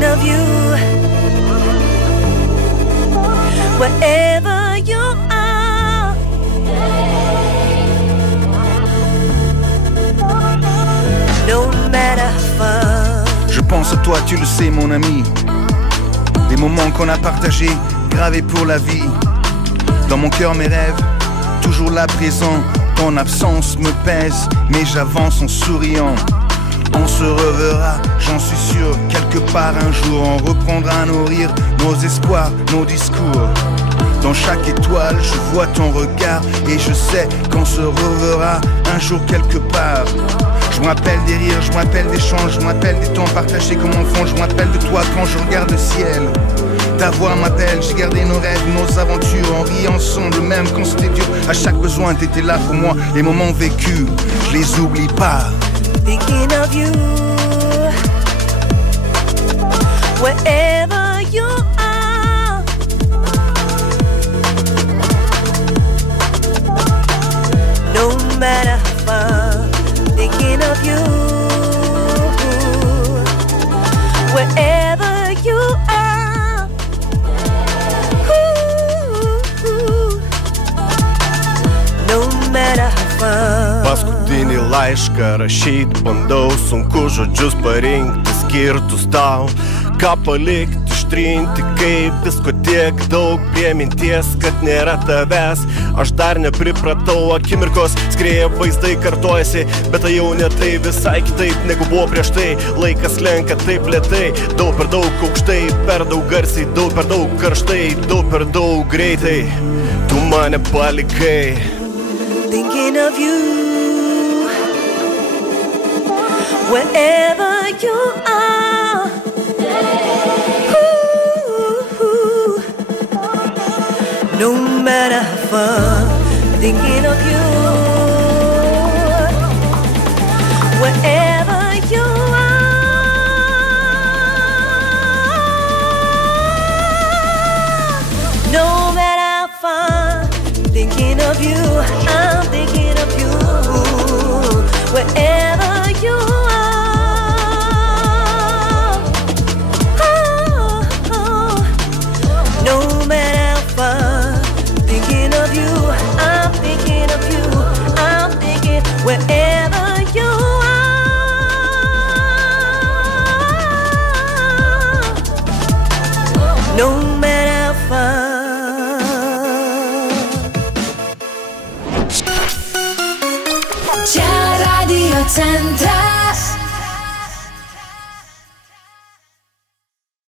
Thinking of you, wherever you are. No matter how far. Je pense à toi, tu le sais mon ami. Les moments qu'on a partagés, gravés pour la vie. Dans mon cœur mes rêves, toujours là présent. Ton absence me pèse, mais j'avance en souriant. On se reverra, j'en suis sûr, quelque part un jour. On reprendra nos rires, nos espoirs, nos discours. Dans chaque étoile, je vois ton regard. Et je sais qu'on se reverra un jour quelque part. Je me rappelle des rires, je me rappelle des chants, je me rappelle des temps partagés comme enfant. Je me rappelle de toi quand je regarde le ciel. Ta voix m'appelle, j'ai gardé nos rêves, nos aventures. On rit ensemble même quand c'était dur. À chaque besoin t'étais là pour moi. Les moments vécus, je les oublie pas. Thinking of you, wherever you are. No matter how far. Thinking of you, wherever you are. No matter how far. Paskutinį laišką rašyt bandau, sunku žodžius parinkti skirtus tau. Ką palikti, ištrinti, kaip visko tiek daug. Prie minties, kad nėra tavęs aš dar nepripratau. Akimirkos skrieja, vaizdai kartojasi, bet tai jau ne tai, visai kitaip negu buvo prieš tai. Laikas lenka taip lėtai, daug per daug aukštai, per daug garsiai, daug per daug karštai, daug per daug greitai. Tu mane palikai. Thinking of you, wherever you are. No matter how far. Thinking of you, wherever you are. No matter how far. Thinking of you, I'm thinking of you, wherever you are. No matter how far. Thinking of you, I'm thinking of you, I'm thinking wherever you are. No matter how far. C'è Radio Centrale.